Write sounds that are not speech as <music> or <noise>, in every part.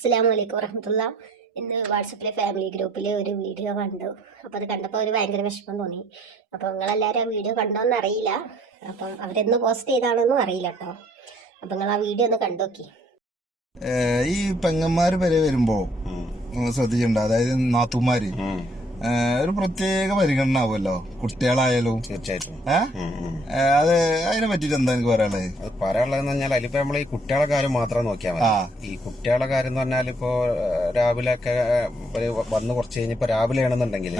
അസ്സാം വലൈക്കും വറഹമത്തുള്ള. ഇന്ന് വാട്സപ്പിലെ ഫാമിലി ഗ്രൂപ്പിൽ ഒരു വീഡിയോ കണ്ടു. അപ്പോൾ അത് കണ്ടപ്പോൾ ഒരു ഭയങ്കര വിഷമം തോന്നി. അപ്പോൾ നിങ്ങളെല്ലാവരും ആ വീഡിയോ കണ്ടോന്ന് അറിയില്ല. അപ്പം അവരെന്ന് പോസ്റ്റ് ചെയ്താണെന്നും അറിയില്ല കേട്ടോ അപ്പം നിങ്ങൾ ആ വീഡിയോ ഒന്ന് കണ്ടു നോക്കി ഈ പെങ്ങന്മാര് വരെ വരുമ്പോ ശ്രദ്ധിച്ചിട്ടുണ്ട് അതായത് നാത്തുമാര് ഒരു പ്രത്യേക പരിഗണന ആവുമല്ലോ. കുട്ടികളായാലും. തീർച്ചയായിട്ടും. അത് അതിനെ പറ്റിട്ട് എന്താ എനിക്ക് പറയാനുള്ളത്? അത് പറയാനുള്ളതെന്ന് പറഞ്ഞാൽ അതിലിപ്പോ നമ്മൾ ഈ കുട്ടികളെ കാര്യം മാത്രം നോക്കിയാൽ മതി. ഈ കുട്ടികളെ കാര്യം എന്ന് പറഞ്ഞാൽ ഇപ്പോ രാവിലെ ഒക്കെ വന്ന് കുറച്ച് കഴിഞ്ഞപ്പോ രാവിലെ ആണെന്നുണ്ടെങ്കിൽ.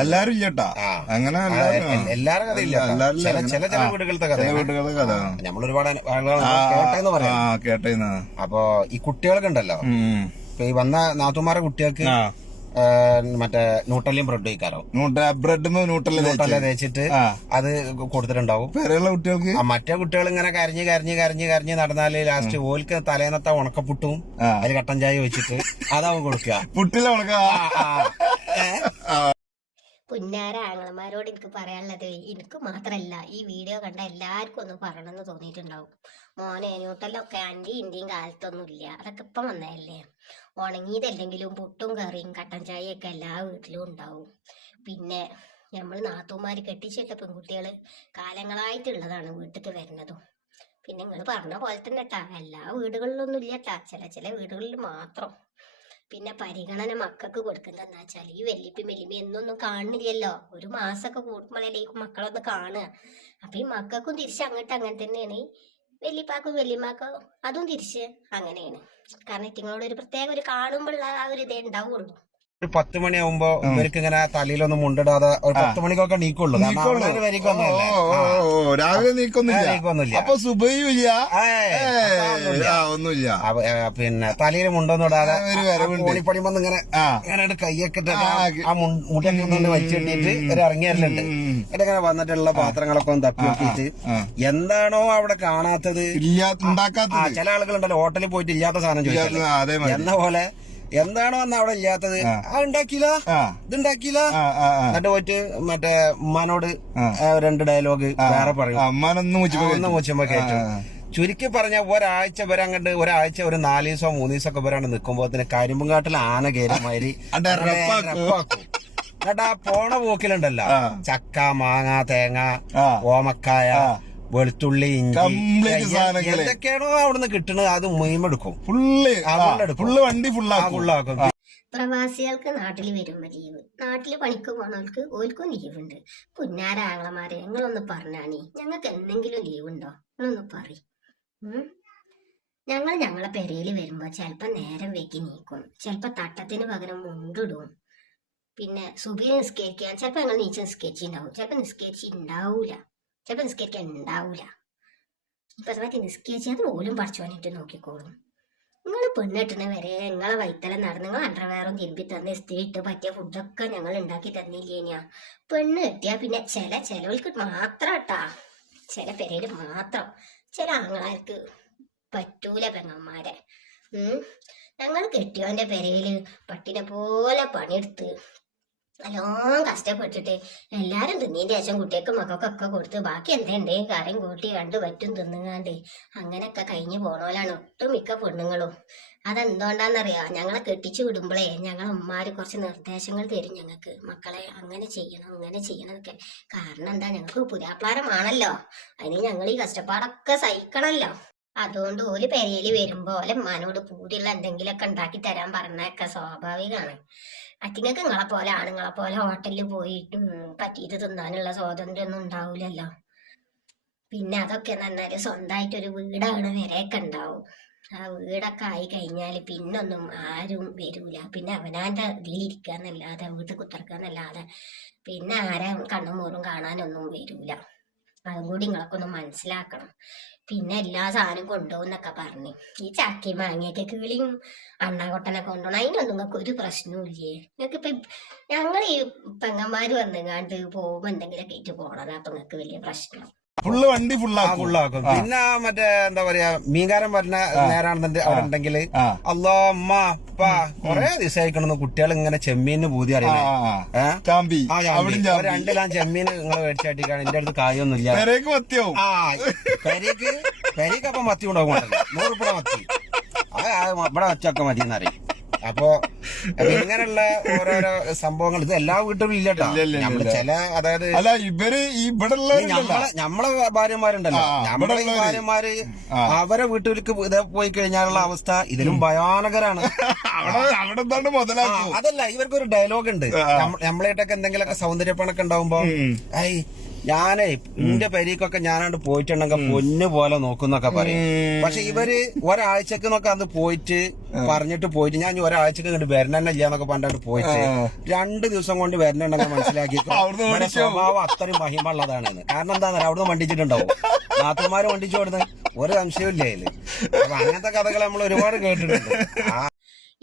എല്ലാരും ഇല്ലട്ടാ. അങ്ങനെ എല്ലാവരുടെ കഥയില്ല കേട്ടോ. എല്ലാവരും ചില അങ്ങനെ- ചില ചില വീടുകളുടെ കഥ വീടുകളുടെ കഥ. നമ്മൾ ഒരുപാട് കേട്ടെന്ന് ആ പറയാം. കേട്ടേന്നാ. അപ്പോ ഈ കുട്ടികൾക്ക് ഉണ്ടല്ലോ ഇപ്പൊ ഈ വന്ന നാത്തുമാരുടെ കുട്ടികൾക്ക് മറ്റേ നൂട്ടലിയും ബ്രെഡ് കഴിക്കാറോ ബ്രെഡ് ന്യൂട്ടല്ല തേച്ചിട്ട്. അത് കൊടുത്തിട്ടുണ്ടാവും. പേരെയുള്ള കുട്ടികൾക്ക്? മറ്റേ കുട്ടികൾ ഇങ്ങനെ കരഞ്ഞ് കരഞ്ഞ് കരഞ്ഞ് കരഞ്ഞ് നടന്നാൽ ലാസ്റ്റ് ഓൽക്ക് തലേന്നത്തെ ഉണക്കപ്പുട്ടും. അതിൽ കട്ടൻ ചായ വെച്ചിട്ട് അതാവും കൊടുക്കുക പുട്ടിലെ ഉണക്ക? പുന്നാര ആങ്ങളമാരോട് എനിക്ക് പറയാനുള്ളത് എനിക്ക് മാത്രമല്ല ഈ വീഡിയോ കണ്ട എല്ലാവർക്കും ഒന്ന് പറയണം എന്ന് തോന്നിയിട്ടുണ്ടാവും. മോനെ ന്യൂട്ടലൊക്കെ ആന്റി ഇന്ത്യയും കാലത്തൊന്നും ഇല്ല അതൊക്കെ ഇപ്പം വന്നതല്ലേ? ഉണങ്ങിയതല്ലെങ്കിലും പുട്ടും കറിയും കട്ടൻ ചായയൊക്കെ എല്ലാ വീട്ടിലും ഉണ്ടാവും. പിന്നെ നമ്മൾ നാത്തൂമാർ കെട്ടിച്ചിട്ട പെൺകുട്ടികൾ കാലങ്ങളായിട്ടുള്ളതാണ് വീട്ടിൽ വരുന്നതും. പിന്നെ നിങ്ങൾ പറഞ്ഞ പോലെ തന്നെ ട്ടാ എല്ലാ വീടുകളിലൊന്നും ഇല്ല ട്ടാ ചില ചില വീടുകളിൽ മാത്രം. പിന്നെ പരിഗണന മക്കൾക്ക് കൊടുക്കുന്നത് എന്താ വെച്ചാൽ ഈ വല്യപ്പി വല്യമ്മ എന്നൊന്നും കാണുന്നില്ലല്ലോ. ഒരു മാസമൊക്കെ കൂടുമ്പോഴല്ലേ ഈ മക്കളൊന്ന് കാണുക. അപ്പൊ ഈ മക്കൾക്കും തിരിച്ച് അങ്ങോട്ട് അങ്ങനെ തന്നെയാണ്. വല്യപ്പാക്കും വല്യമ്മാക്കും അതും തിരിച്ച് അങ്ങനെയാണ്. കാരണം ഇറ്റിങ്ങളോട് ഒരു പ്രത്യേക ഒരു കാണുമ്പോഴുള്ള ആ ഒരു ഇതേ ഉണ്ടാവുള്ളൂ. ഒരു പത്ത് മണിയാവുമ്പോ ഇവർക്ക് ഇങ്ങനെ തലയിലൊന്നും മുണ്ടിടാതെ ഒരു പത്ത് മണിക്കൊക്കെ നീക്കുള്ളൂ. രാവിലെ നീക്കൊന്നുമില്ല. അപ്പൊ ഒന്നുമില്ല. പിന്നെ തലയിൽ മുണ്ടൊന്നും ഇടാതെ. കോണിപ്പടിമൊന്ന് ഇങ്ങനെ ഇങ്ങനെ കൈയൊക്കെ ആ, മുടിയൊക്കെ ഒന്ന് വലിച്ചിട്ടിട്ട് ഒരു ഇറങ്ങിയല്ലുണ്ട് ഉം. എന്നിട്ട് ഇങ്ങനെ വന്നിട്ടുള്ള പാത്രങ്ങളൊക്കെ ഒന്ന് തപ്പി നോക്കിയിട്ട് എന്താണോ അവിടെ കാണാത്തത്? ചില ആളുകൾ ഉണ്ടല്ലോ ഹോട്ടലിൽ പോയിട്ട് ഇല്ലാത്ത സാധനം ചോദിച്ചു ചോദിച്ചത് എന്ന പോലെ എന്താണോ അന്ന് അവിടെ ഇല്ലാത്തത്? ആ. ഉണ്ടാക്കിയില്ല ഇതുണ്ടാക്കിയില്ല? എന്നിട്ട് പോയിട്ട് മറ്റേ ഉമ്മാനോട് രണ്ട് ഡയലോഗ് വേറെ പറയും. ഒന്ന് മുച്ചുമ്പോ കേട്ടു. ചുരുക്കി പറഞ്ഞ ഒരാഴ്ച വരെ അങ്ങോട്ട് ഒരാഴ്ച ഒരു നാല് ദിവസമോ മൂന്ന് ദിവസമൊക്കെ വരാണ്ട് നിൽക്കുമ്പോ തന്നെ കരിമ്പുംകാട്ടിൽ ആന കയറുമാതിരി. എന്നിട്ട് ആ പോണ പോക്കിലുണ്ടല്ലോ. ചക്ക മാങ്ങ തേങ്ങ ഓമക്കായ. വെളുത്തുള്ളി ഇഞ്ചി അവിടെ നിന്ന്. എന്തൊക്കെയാണോ അവിടുന്ന് കിട്ടുന്നത് അത് മുയമെടുക്കും ഫുള്ള് ഫുള്ള് വണ്ടി ഫുള്ളാക്കും. പ്രവാസികൾക്ക് നാട്ടിൽ വരുമ്പോൾ ലീവ് നാട്ടിൽ പണിക്ക് പോണവർക്ക് ഓൽക്കും ലീവ് ഉണ്ട് പുന്നാര ആങ്ങളമാരെ ഞങ്ങളൊന്ന് പറഞ്ഞാണി. ഞങ്ങൾക്ക് എന്തെങ്കിലും ലീവ് ഉണ്ടോ നിങ്ങളൊന്ന് പറ ഞങ്ങൾ ഞങ്ങളെ പെരയിൽ വരുമ്പോൾ ചിലപ്പോൾ നേരം വെക്കി നീക്കും. ചിലപ്പോൾ തട്ടത്തിന് പകരം മുണ്ടിടും. പിന്നെ സുബിയെ നിസ്കരിക്കാൻ ചിലപ്പോൾ ഞങ്ങൾ നീച്ച് നിസ്കരിച്ചിട്ടുണ്ടാവും ചിലപ്പോൾ നിസ്കരിച്ചിട്ടുണ്ടാവൂല ചിലപ്പോൾ നിസ്കരിക്കാൻ ഉണ്ടാവൂല. ഇപ്പൊ സമയത്ത് നിസ്കരിച്ച് അത് ഓലും പഠിച്ചോനിട്ട് നോക്കിക്കോളും. നിങ്ങൾ പെണ്ണിട്ടിന് വരെ നിങ്ങളെ വൈത്തലം നടന്ന് നിങ്ങൾ അണ്ടർവെയറും തിരുമ്പി തന്ന് ഇസ്തിരി ഇട്ട് പറ്റിയ ഫുഡൊക്കെ ഞങ്ങൾ ഉണ്ടാക്കി തന്നില്ലേനിയാ. പെണ്ണ് കിട്ടിയാ പിന്നെ ചില ചിലവർക്ക് മാത്രം കേട്ടാ ചില പെരയിൽ മാത്രം. ചില ആങ്ങളാർക്ക് പറ്റൂല പെങ്ങന്മാരെ ഉം. ഞങ്ങൾ കെട്ടിയോന്റെ പെരയിൽ പട്ടിനെ പോലെ പണിയെടുത്ത് നല്ലോണം കഷ്ടപ്പെട്ടിട്ട് എല്ലാരും തിന്നതിന്റെ ശേഷം കുട്ടികൾക്കും മക്കൾക്കൊക്കെ കൊടുത്ത് ബാക്കി എന്തേണ്ടേ കറിയും കൂട്ടി കണ്ട് പറ്റും തിന്നുങ്ങാണ്ട്. അങ്ങനെയൊക്കെ കഴിഞ്ഞു പോണോലാണ് ഒട്ടും മിക്ക പെണ്ണുങ്ങളും. അതെന്തുകൊണ്ടാന്നറിയാ? ഞങ്ങളെ കെട്ടിച്ചു വിടുമ്പോഴേ ഞങ്ങളെ ഉമ്മാര് കുറച്ച് നിർദ്ദേശങ്ങൾ തരും ഞങ്ങൾക്ക്. മക്കളെ അങ്ങനെ ചെയ്യണം അങ്ങനെ ചെയ്യണം എന്നൊക്കെ. കാരണം എന്താ? ഞങ്ങൾക്ക് പുരാപ്ലാരമാണല്ലോ അതിന് ഞങ്ങൾ ഈ കഷ്ടപ്പാടൊക്കെ സഹിക്കണല്ലോ. അതുകൊണ്ട് ഒരു പെരയിൽ വരുമ്പോ ഓലെ ഉമ്മാനോട് കൂടിയുള്ള എന്തെങ്കിലുമൊക്കെ ഉണ്ടാക്കി തരാൻ പറഞ്ഞൊക്കെ സ്വാഭാവികമാണ് അറ്റിങ്ങൾക്ക് നിങ്ങളെ പോലെ ആണുങ്ങളെ പോലെ ഹോട്ടലിൽ പോയിട്ട് പറ്റിയിട്ട് തിന്നാനുള്ള സ്വാതന്ത്ര്യം ഒന്നും ഉണ്ടാവില്ലല്ലോ പിന്നെ അതൊക്കെ നന്നാൽ സ്വന്തമായിട്ട് ഒരു വീടാണ് വരെയൊക്കെ ഉണ്ടാവും. ആ വീടൊക്കെ ആയി കഴിഞ്ഞാൽ പിന്നൊന്നും ആരും വരൂല. പിന്നെ അവനാന്റെ ഇതിലിരിക്കാന്നല്ലാതെ വീട്ടിൽ കുത്തിറക്കാന്നല്ലാതെ പിന്നെ ആരെ കണ്ണും മോറും കാണാനൊന്നും വരൂല. അതും കൂടി നിങ്ങളൊക്കെ ഒന്ന് മനസ്സിലാക്കണം. പിന്നെ എല്ലാ സാധനവും കൊണ്ടുപോകുന്നൊക്കെ പറഞ്ഞു. ഈ ചക്കി മാങ്ങയൊക്കെ കിളിയും അണ്ണാകൊട്ടനെ കൊണ്ടുപോകണം. അതിനൊന്നും നിങ്ങൾക്ക് ഒരു പ്രശ്നവും ഇല്ലേ? നിങ്ങൾക്ക് ഇപ്പം ഞങ്ങൾ ഈ പെങ്ങന്മാർ വന്നിങ്ങാണ്ട് പോകുമ്പോൾ എന്തെങ്കിലുമൊക്കെ ആയിട്ട് പോണതാ അപ്പൊ നിങ്ങൾക്ക് വലിയ പ്രശ്നം. ഫുള്ള് വണ്ടി ഫുള്ളാക്കും. പിന്നെ മറ്റേ എന്താ പറയാ മീൻകാരൻ വരുന്ന നേരാണെന്നുണ്ട് അവിടെ ഉണ്ടെങ്കിൽ ആ. അല്ലോ അമ്മ അപ്പ കൊറേ ദിവസമായിക്കണെന്ന് കുട്ടികൾ ഇങ്ങനെ ചെമ്മീന് പൂതി അറിയാം അറിയുന്നത് ആ, ആ. ചാമ്പി. അവിടെ ചാമ്പി. ഒരു ചാമ്പി. രണ്ട് കിലോ ചെമ്മീൻ നിങ്ങൾ മേടിച്ചാട്ടിക്കാണ്. എന്റെ അടുത്ത് കായൊന്നും ഇല്ല പെരേക്ക് പെരേക്ക് അപ്പൊ മത്തി ഉണ്ടാവും നൂറുപ്പട മത്തി. ഇവിടെ വെച്ചൊക്കെ മതി എന്നറിയും അപ്പൊ ഇങ്ങനെയുള്ള ഓരോരോ സംഭവങ്ങൾ ഇത് എല്ലാ വീട്ടിലും ഇല്ല, നമ്മൾ ചില അതായത് അല്ല ഇവർ ഈ ഇവിടെ നമ്മളെ ഭാര്യമാരുണ്ടല്ലോ. നമ്മുടെ ഭാര്യമാര് അവരെ വീട്ടിലേക്ക് ഇത് പോയി കഴിഞ്ഞാലുള്ള അവസ്ഥ ഇതിലും ഭയാനകരാണ്. <laughs> അതല്ല ഇവർക്കൊരു ഡയലോഗ് ഉണ്ട്. നമ്മളായിട്ടൊക്കെ എന്തെങ്കിലുമൊക്കെ സൗന്ദര്യപ്പണൊക്കെ ഉണ്ടാവുമ്പോ ഐ ഞാനേ എന്റെ പരിക്കൊക്കെ ഞാനാണ്ട് പോയിട്ടുണ്ടെങ്കിൽ പൊന്നു പോലെ നോക്കുന്നൊക്കെ പറയും. പക്ഷെ ഇവർ ഒരാഴ്ചക്ക് നോക്കെ അത് പോയിട്ട് പറഞ്ഞിട്ട് പോയിട്ട് ഞാൻ ഒരാഴ്ചക്ക് ഇങ്ങോട്ട് വരണല്ല എന്നൊക്കെ പറഞ്ഞിട്ട് പോയിട്ട്. രണ്ട് ദിവസം കൊണ്ട് വരണുണ്ടെങ്കിൽ മനസ്സിലാക്കി <laughs> സ്വഭാവം അത്രയും മഹിമുള്ളതാണ് കാരണം എന്താണെന്ന് അവിടുന്ന് വണ്ടിച്ചിട്ടുണ്ടാവും. നാത്തുമാര് വണ്ടിച്ചു കൊടുത്ത് ഒരു സംശയവും അതിൽ. അപ്പൊ അങ്ങനത്തെ കഥകൾ നമ്മൾ ഒരുപാട് കേട്ടിട്ടുണ്ട്.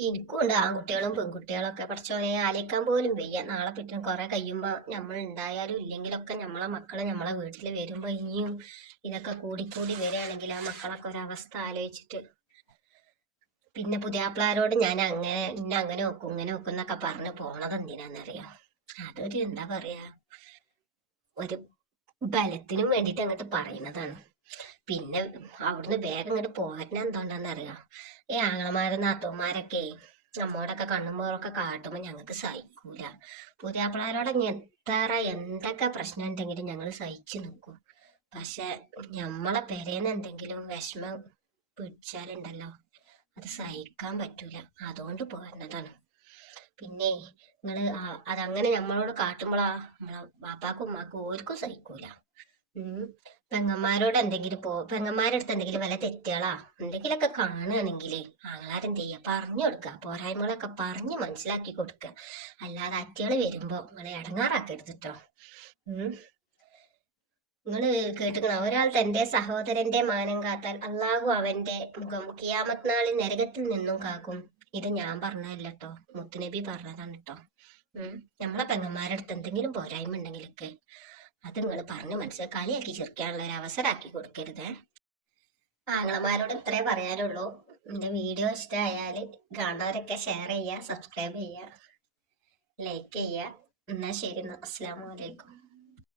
എനിക്കും ഉണ്ട് ആൺകുട്ടികളും പെൺകുട്ടികളും ഒക്കെ പഠിച്ചോനെ ആലോചിക്കാൻ പോലും വയ്യ. നാളെ പറ്റും കുറെ കഴിയുമ്പോൾ നമ്മൾ ഉണ്ടായാലും ഇല്ലെങ്കിലൊക്കെ നമ്മളെ മക്കൾ നമ്മളെ വീട്ടിൽ വരുമ്പോൾ ഇനിയും ഇതൊക്കെ കൂടിക്കൂടി വരികയാണെങ്കിൽ ആ മക്കളൊക്കെ ഒരവസ്ഥ ആലോചിച്ചിട്ട് പിന്നെ പുതിയാപ്പിളാരോട് ഞാൻ അങ്ങനെ ഇന്ന അങ്ങനെ നോക്കും ഇങ്ങനെ നോക്കും എന്നൊക്കെ പറഞ്ഞ് പോണത് എന്തിനാന്നറിയോ? അതൊരു എന്താ പറയാ? ഒരു ബലത്തിനും വേണ്ടിട്ട് അങ്ങോട്ട് പറയുന്നതാണ്. പിന്നെ അവിടുന്ന് വേഗം ഇങ്ങോട്ട് പോരുന്ന എന്തുകൊണ്ടാന്നറിയാം? ഈ ആങ്ങളമാരും നാത്തോന്മാരൊക്കെ നമ്മോടൊക്കെ കണ്ണുമ്പോഴൊക്കെ കാട്ടുമ്പോൾ ഞങ്ങൾക്ക് സഹിക്കൂല. പുതിയാപ്പിളാരോട് എത്ര എന്തൊക്കെ പ്രശ്നം ഉണ്ടെങ്കിലും ഞങ്ങൾ സഹിച്ചു നിൽക്കും പക്ഷെ നമ്മളെ പെരേന്ന് എന്തെങ്കിലും വിഷമം പിടിച്ചാലുണ്ടല്ലോ അത് സഹിക്കാൻ പറ്റൂല. അതുകൊണ്ട് പോരുന്നതാണ്. പിന്നെ നിങ്ങൾ അതങ്ങനെ നമ്മളോട് കാട്ടുമ്പോഴാ നമ്മളെ ബാപ്പാക്കും ഉമ്മാക്കും ഓർക്കും സഹിക്കൂല. പെങ്ങന്മാരോട് എന്തെങ്കിലും പോ പെങ്ങന്മാരുടെ അടുത്ത് എന്തെങ്കിലും വല്ല തെറ്റുകളാ എന്തെങ്കിലുമൊക്കെ കാണുകയാണെങ്കിൽ ആങ്ങളാരെന്ത് ചെയ്യുക പറഞ്ഞു കൊടുക്കുക. പോരായ്മകളൊക്കെ പറഞ്ഞ് മനസ്സിലാക്കി കൊടുക്കുക. അല്ലാതെ അറ്റുകൾ വരുമ്പോൾ നിങ്ങളെ ഇടങ്ങാറാക്കരുത് കേട്ടോ നിങ്ങൾ ഒരാൾ തന്റെ സഹോദരന്റെ മാനം കാത്താൽ അള്ളാഹു അവന്റെ മുഖം കിയാമത് നാളിൽ നരകത്തിൽ നിന്നും കാക്കും. ഇത് ഞാൻ പറഞ്ഞതല്ല കേട്ടോ മുത്തുനബി പറഞ്ഞതാണ് കേട്ടോ. നമ്മളെ പെങ്ങന്മാരുടെ അടുത്ത് എന്തെങ്കിലും പോരായ്മ ഉണ്ടെങ്കിലൊക്കെ അത് നിങ്ങൾ പറഞ്ഞ് മനസ്സിൽ കളിയാക്കി ചിരിക്കാനുള്ള ഒരു അവസരമാക്കി കൊടുക്കരുത്. ആങ്ങളമാരോട് ഇത്രേ പറയാനുള്ളൂ. എന്റെ വീഡിയോ ഇഷ്ടമായാൽ കാണുന്നവരൊക്കെ ഷെയർ ചെയ്യുക സബ്സ്ക്രൈബ് ചെയ്യുക ലൈക്ക് ചെയ്യുക. എന്നാൽ ശരി അസ്സാം വലൈക്കും